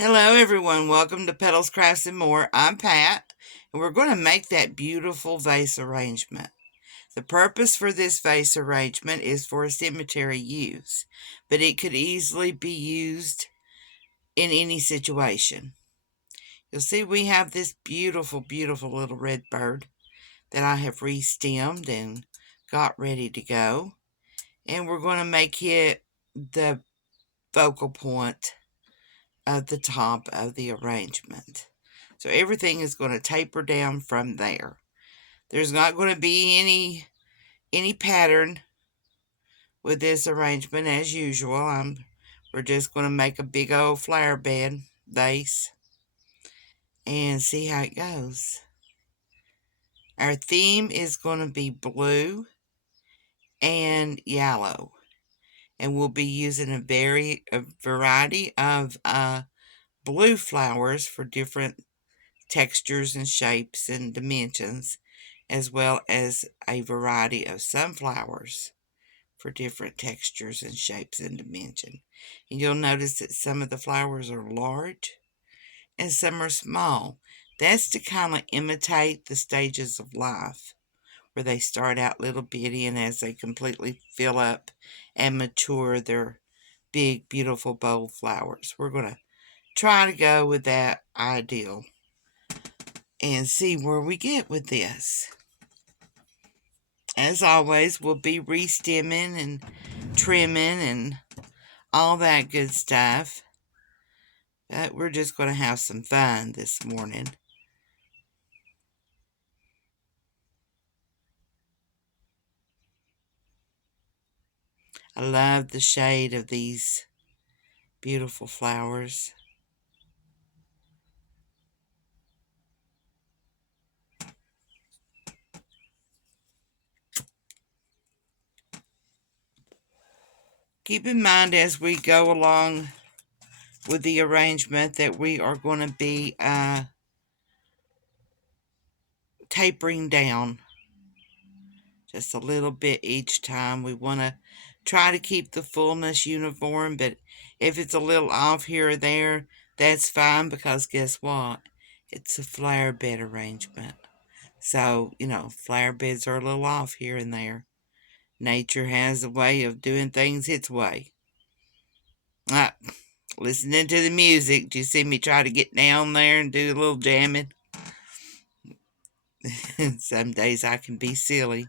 Hello, everyone. Welcome to Petals, Crafts, and More. I'm Pat, and we're going to make that beautiful vase arrangement. The purpose for this vase arrangement is for a cemetery use, but it could easily be used in any situation. You'll see we have this beautiful, beautiful little red bird that I have re-stemmed and got ready to go. And we're going to make it the focal point of the top of the arrangement. So everything is going to taper down from there. There's not going to be any pattern with this arrangement as usual. We're just going to make a big old flower bed vase and see how it goes. Our theme is going to be blue and yellow, and we'll be using a variety of blue flowers for different textures and shapes and dimensions, as well as a variety of sunflowers for different textures and shapes and dimension. And you'll notice that some of the flowers are large and some are small. That's to kind of imitate the stages of life, where they start out little bitty, and as they completely fill up and mature, they're big, beautiful, bold flowers. We're going to try to go with that ideal and see where we get with this. As always, we'll be re-stemming and trimming and all that good stuff. But we're just going to have some fun this morning. I love the shade of these beautiful flowers. Keep in mind as we go along with the arrangement that we are going to be tapering down just a little bit each time. We want to try to keep the fullness uniform, but if it's a little off here or there, that's fine, because guess what? It's a flower bed arrangement. So, flower beds are a little off here and there. Nature has a way of doing things its way. Listening to the music, do you see me try to get down there and do a little jamming? Some days I can be silly.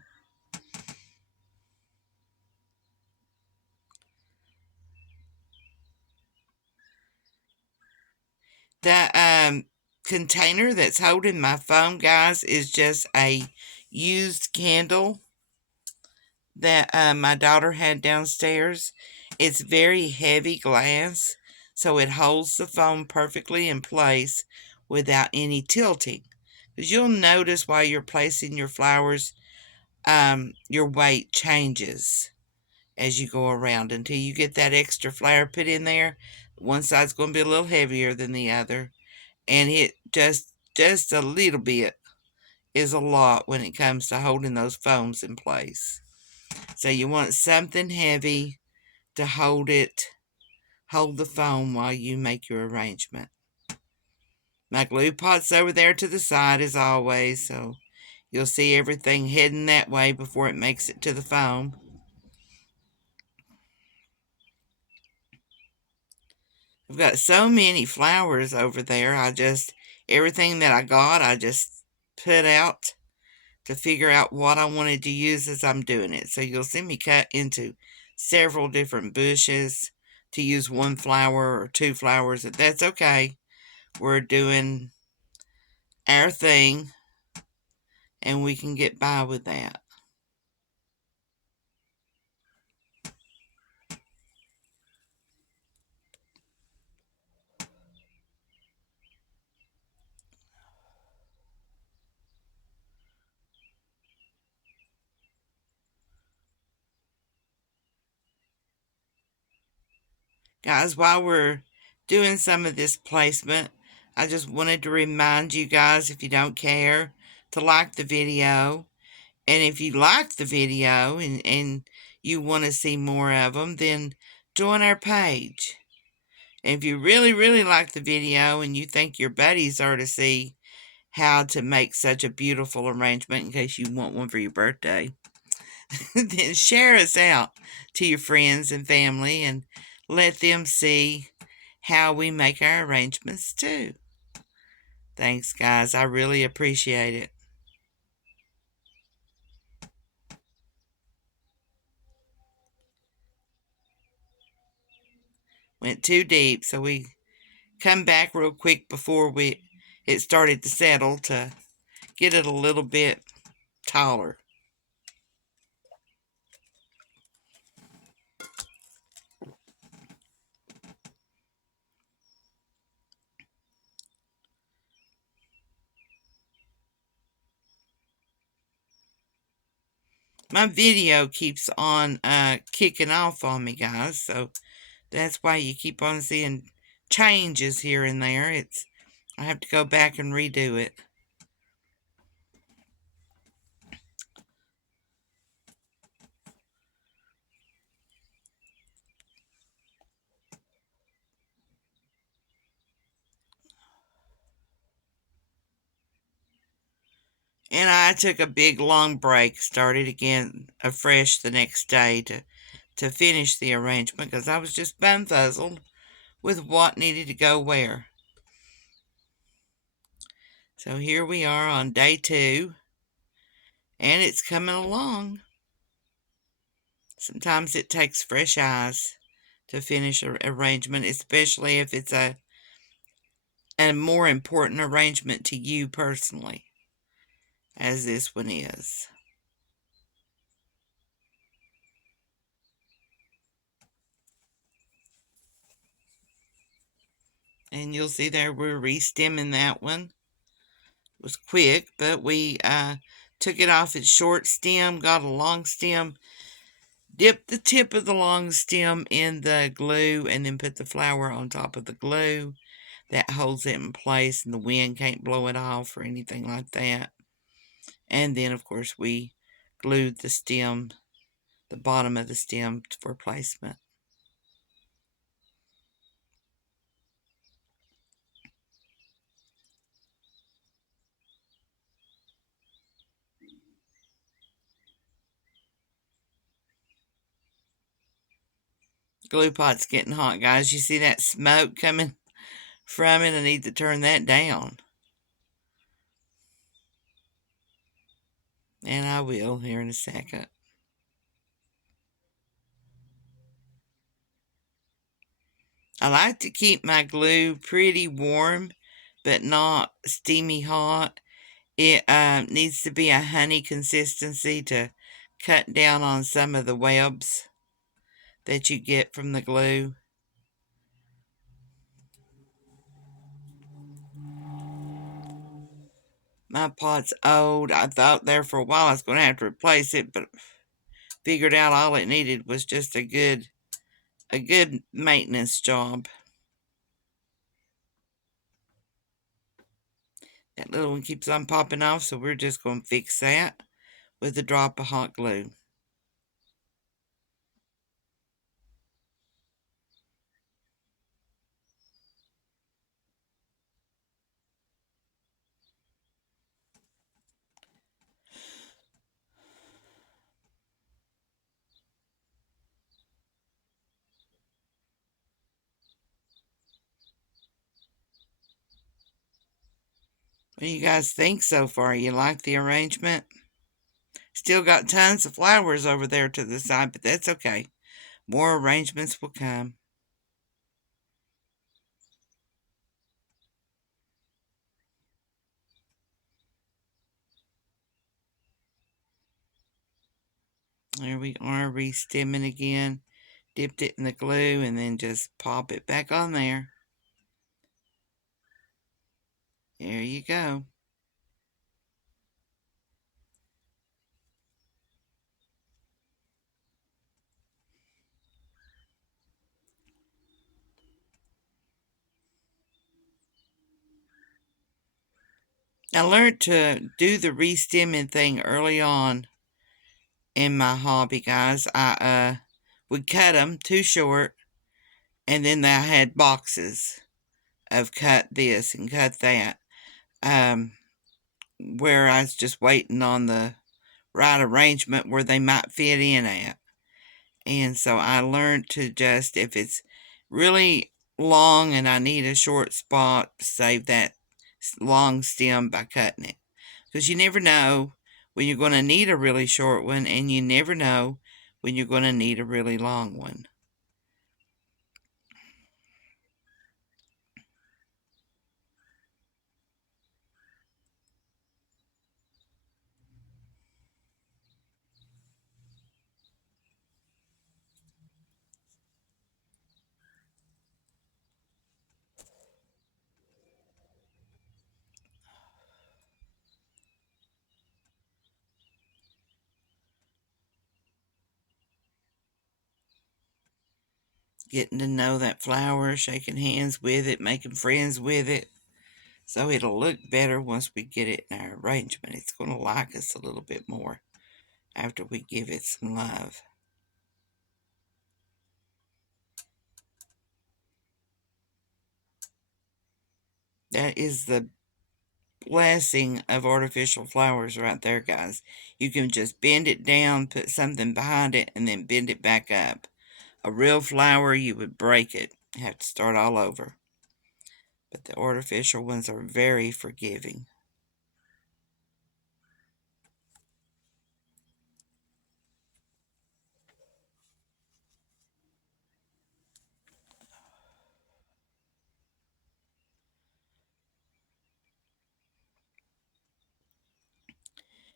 The container that's holding my phone, guys, is just a used candle that my daughter had downstairs. It's very heavy glass, so it holds the phone perfectly in place without any tilting. Because you'll notice while you're placing your flowers, your weight changes as you go around until you get that extra flower put in there. One side's going to be a little heavier than the other, and it just a little bit is a lot when it comes to holding those foams in place. So you want something heavy to hold the foam while you make your arrangement. My glue pot's over there to the side as always, so you'll see everything heading that way before it makes it to the foam. I've got so many flowers over there. Everything that I got, I just put out to figure out what I wanted to use as I'm doing it. So you'll see me cut into several different bushes to use one flower or two flowers. That's okay. We're doing our thing, and we can get by with that. Guys, while we're doing some of this placement, I just wanted to remind you guys, if you don't care, to like the video. And if you like the video and you want to see more of them, then join our page. And if you really, really like the video and you think your buddies are to see how to make such a beautiful arrangement in case you want one for your birthday, then share us out to your friends and family and let them see how we make our arrangements too. Thanks, guys. I really appreciate it. Went too deep, so we come back real quick before it started to settle to get it a little bit taller. My video keeps on kicking off on me, guys, so that's why you keep on seeing changes here and there. I have to go back and redo it. And I took a big long break, started again afresh the next day to finish the arrangement because I was just bumfuzzled with what needed to go where. So here we are on day 2, and it's coming along. Sometimes it takes fresh eyes to finish an arrangement, especially if it's a more important arrangement to you personally, as this one is. And you'll see there we're re-stemming that one. It was quick, but we took it off its short stem, got a long stem, dipped the tip of the long stem in the glue, and then put the flower on top of the glue. That holds it in place, and the wind can't blow it off or anything like that. And then, of course, we glued the stem, the bottom of the stem, for placement. Glue pot's getting hot, guys. You see that smoke coming from it? I need to turn that down. And I will here in a second. I like to keep my glue pretty warm, but not steamy hot. It needs to be a honey consistency to cut down on some of the webs that you get from the glue. My pot's old. I thought there for a while I was going to have to replace it, but figured out all it needed was just a good maintenance job. That little one keeps on popping off, so we're just going to fix that with a drop of hot glue. What do you guys think so far? You like the arrangement? Still got tons of flowers over there to the side, but that's okay. More arrangements will come. There we are, re-stemming again. Dipped it in the glue and then just pop it back on there. There you go. I learned to do the re-stemming thing early on in my hobby, guys. I would cut them too short And then I had boxes of cut this and cut that, where I was just waiting on the right arrangement where they might fit in at. And so I learned to just, if it's really long and I need a short spot, save that long stem by cutting it. Because you never know when you're going to need a really short one, and you never know when you're going to need a really long one. Getting to know that flower, shaking hands with it, making friends with it. So it'll look better once we get it in our arrangement. It's going to like us a little bit more after we give it some love. That is the blessing of artificial flowers right there, guys. You can just bend it down, put something behind it, and then bend it back up. A real flower, you would break it, have to start all over. But the artificial ones are very forgiving.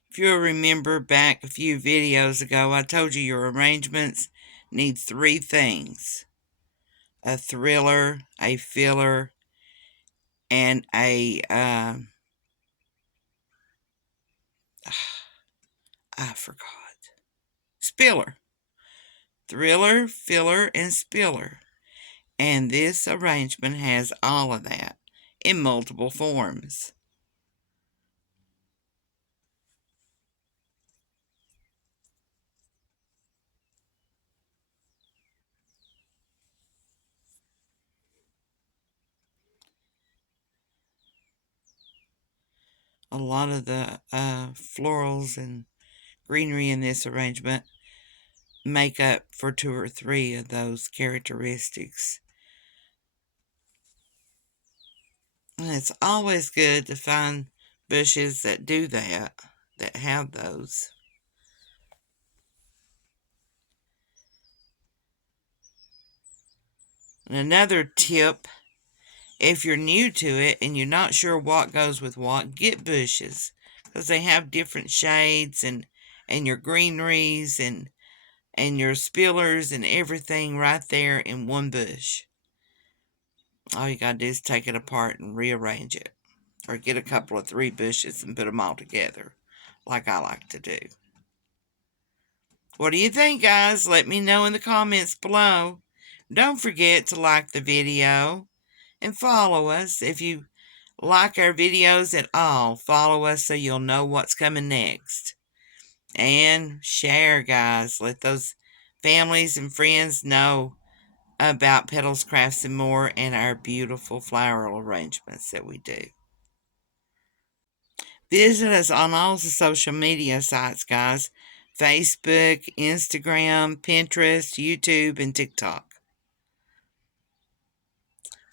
If you'll remember back a few videos ago, I told you your arrangements need 3 things: a thriller, a filler, and a, I forgot, spiller. Thriller, filler, and spiller. And this arrangement has all of that in multiple forms. A lot of the florals and greenery in this arrangement make up for 2 or 3 of those characteristics. And it's always good to find bushes that do that, that have those. And another tip, if you're new to it and you're not sure what goes with what, get bushes, because they have different shades, and your greeneries and your spillers and everything right there in one bush. All you gotta do is take it apart and rearrange it, or get a couple of 3 bushes and put them all together, like I like to do. What do you think, guys? Let me know in the comments below. Don't forget to like the video and follow us. If you like our videos at all, follow us so you'll know what's coming next. And share, guys. Let those families and friends know about Petals, Crafts, and More and our beautiful floral arrangements that we do. Visit us on all the social media sites, guys. Facebook, Instagram, Pinterest, YouTube, and TikTok.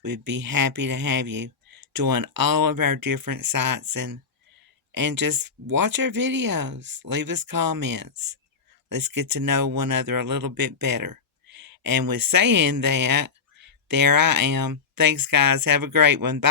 We'd be happy to have you join all of our different sites and just watch our videos. Leave us comments. Let's get to know one another a little bit better. And with saying that, there I am. Thanks, guys. Have a great one. Bye.